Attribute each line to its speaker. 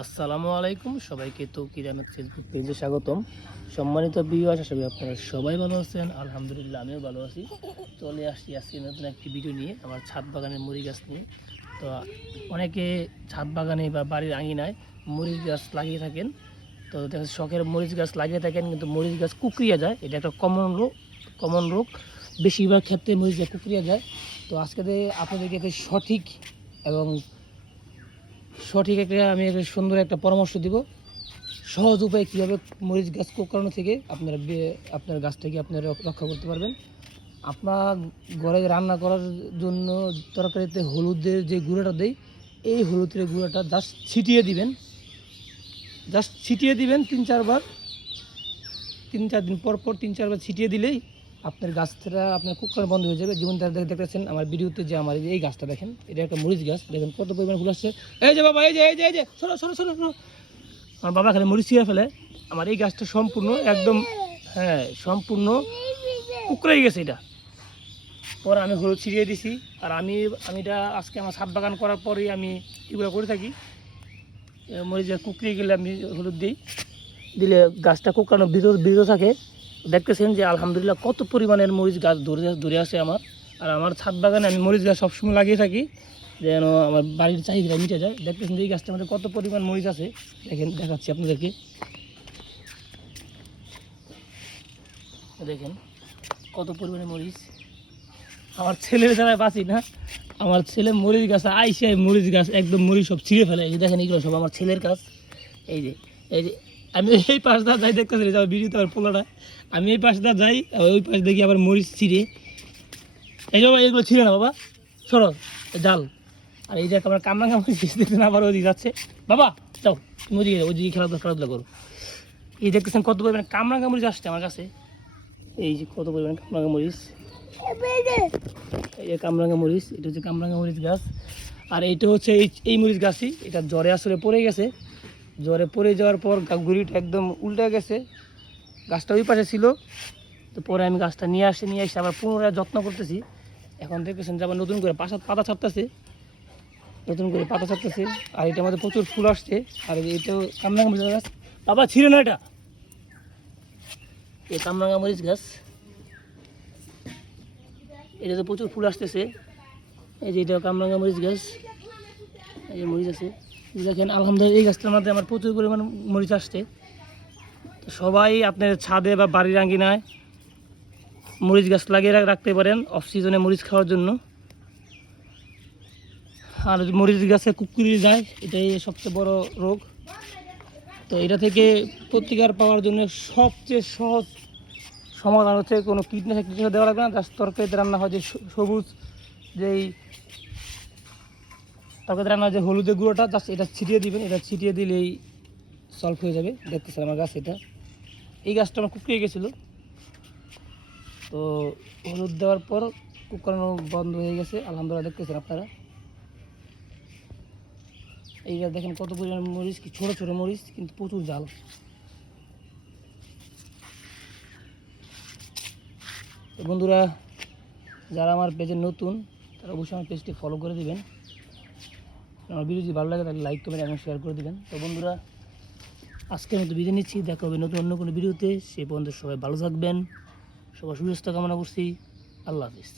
Speaker 1: আসসালামু আলাইকুম, সবাইকে তো কিরামের ফেসবুক পেজে স্বাগতম। সম্মানিত বিয়ে আশা সবাই আপনারা সবাই ভালো আছেন। আলহামদুলিল্লাহ, আমিও ভালো আছি। চলে আসছি আজকে নতুন একটি ভিডিও নিয়ে, আমার ছাদ বাগানের মুড়ি গাছ নিয়ে। তো অনেকে ছাদ বাগানে বা বাড়ির আঙিনায় মরিচ গাছ লাগিয়ে থাকেন। তো দেখা শখের মরিচ গাছ লাগিয়ে থাকেন, কিন্তু মরিচ গাছ কুকরিয়ে যায়। এটা একটা কমন রোগ কমন রোগ। বেশিরভাগ ক্ষেত্রে মরিচ গাছ কুকরিয়ে যায়। তো আজকে আপনাদেরকে সঠিক এবং সঠিক একটা, আমি একটা সুন্দর একটা পরামর্শ দিব। সহজ উপায়ে কীভাবে মরিচ গাছ কোকানো থেকে আপনারা আপনার গাছটাকে আপনারা রক- রক্ষা করতে পারবেন। আপনার ঘরে রান্না করার জন্য তরকারিতে হলুদের যে গুঁড়োটা দেই, এই হলুদের গুঁড়োটা জাস্ট ছিটিয়ে দিবেন। জাস্ট ছিটিয়ে দিবেন তিন চারবার। তিন চার দিন পর পর তিন চারবার ছিটিয়ে দিলেই আপনার গাছটা আপনার কুকার বন্ধ হয়ে যাবে। যেমন তারা দেখ- দেখতেছেন, আমার ভিডিওতে যে আমার এই গাছটা দেখেন, এটা একটা মরিচ গাছ। দেখেন কত পরিমাণ ফুল আসছে। এই যে বাবা, এই যে এই যে এই যে শোনো শোনো শোনো শোনো আমার বাবা খালি মরিচ ছিঁড়ে ফেলে। আমার এই গাছটা সম্পূর্ণ একদম হ্যাঁ সম্পূর্ণ কুকড়ে গেছে এটা। পরে আমি হলুদ ছিটিয়ে দিছি। আর আমি আমি এটা আজকে আমার সাত বাগান করার পরেই আমি এগুলো করে থাকি। এ মরিচ গাছ কুকড়িয়ে গেলে আমি হলুদ দিই। দিলে গাছটা কুকানো ভিতর ভিতর থাকে। দেখতেছেন যে আলহামদুলিল্লাহ কত পরিমাণের মরিচ গাছ ধরে আছে আমার। আর আমার ছাদ বাগানে আমি মরিচ গাছ সবসময় লাগিয়ে থাকি, যেন আমার বাড়ির চাহিদা মিটে যায়। দেখতেছেন যে এই গাছটা আমাদের কত পরিমাণ মরিচ আছে। দেখেন, দেখাচ্ছি আপনাদেরকে। দেখেন, কত পরিমাণে মরিচ। আমার ছেলের দ্বারা বাঁচি না। আমার ছেলে মরিচ গাছ আইসে মরিচ গাছ একদম মরিচ সব ছিঁড়ে ফেলে। এই যে দেখেন এইগুলো সব আমার ছেলের কাজ। এই যে এই যে আমি এই পাশ পাশটা যাই দেখতেছি আমার ভিডিওতে আমার পোলাটা। আমি এই পাশ পাশটা যাই ওই পাশ দেখি আবার মরিচ ছিঁড়ে। এই বাবা এগুলো ছিঁড়ে না বাবা। সরো জাল। আর এই যে আমার কামড়া কামড়ি দেখতেছেন আবার ওদিকে যাচ্ছে। বাবা যাও তুমি ওদিকে যাও, ওইদিকে খেলাধুলা খেলাধুলা করো। এই দেখতেছেন কত পরিমাণে কামড়া কামড়ি আসছে আমার কাছে। এই যে কত পরিমাণে কামরাঙ্গা মরিচ এই যে কামরাঙ্গা মরিচ এটা হচ্ছে কামরাঙ্গা মরিচ গাছ। আর এইটা হচ্ছে এই এই মরিচ গাছই এটা জ্বরে আসলে পড়ে গেছে। জ্বরে পড়ে যাওয়ার পর গুড়িটা একদম উল্টে গেছে। গাছটা ওই পাশে ছিল। তো পরে আমি গাছটা নিয়ে আসি, নিয়ে এসে আবার পুনরায় যত্ন করতেছি। এখন দেখতেছেন যে আবার নতুন করে পাশা পাতা ছাড়তেছে। নতুন করে পাতা ছাড়তেছে। আর এটা আমাদের প্রচুর ফুল আসছে। আর এটাও কামরাঙ্গা গাছ। বাবা ছিল না এটা? এই কামরাঙ্গা মরিচ গাছ। এটাতে প্রচুর ফুল আসতেছে। এই যে এটা কামরাঙ্গা মরিচ গাছ। এই যে মরিচ আছে। দেখেন, আলহামদুলিল্লাহ এই গাছটার মধ্যে আমার প্রচুর পরিমাণ মরিচ আসছে। সবাই আপনার ছাদে বা বাড়ির আঙ্গিনায় মরিচ গাছ লাগিয়ে রাখতে পারেন অফ সিজনে মরিচ খাওয়ার জন্য। আর মরিচ গাছে কুকুরি যায়, এটাই সবচেয়ে বড় রোগ। তো এটা থেকে প্রতিকার পাওয়ার জন্য সবচেয়ে সহজ সমাধান হচ্ছে কোনো কীটনাশক কীটনাশক দেওয়া লাগবে না, জাস্ট তরকারিতে রান্না হয় যে সবুজ যেই তরকারিতে রান্না যে হলুদের গুঁড়োটা জাস্ট এটা ছিটিয়ে দিবেন, এটা ছিটিয়ে দিলেই সলভ হয়ে যাবে। দেখতেছেন আমার গাছ এটা। এই গাছটা আমার কুকড়িয়ে গেছিল। তো হলুদ দেওয়ার পর কুকানো বন্ধ হয়ে গেছে। আলহামদুলিল্লাহ দেখতেছেন আপনারা। এই গাছ দেখেন কত পরিমাণ মরিচ, কি ছোটো ছোটো মরিচ, কিন্তু প্রচুর জাল বন্ধুরা, যারা আমার পেজে নতুন, তারা অবশ্যই আমার পেজটি ফলো করে দিবেন। আমার ভিডিও যদি ভালো লাগে, তাহলে লাইক কমেন্ট এবং শেয়ার করে দেবেন। তো বন্ধুরা আজকে আমি তো বিদায় নিচ্ছি। দেখা হবে নতুন অন্য কোনো ভিডিওতে সে পর্যন্ত সবাই ভালো থাকবেন। সবার সুস্বাস্থ্য কামনা করছি। আল্লাহ হাফিজ।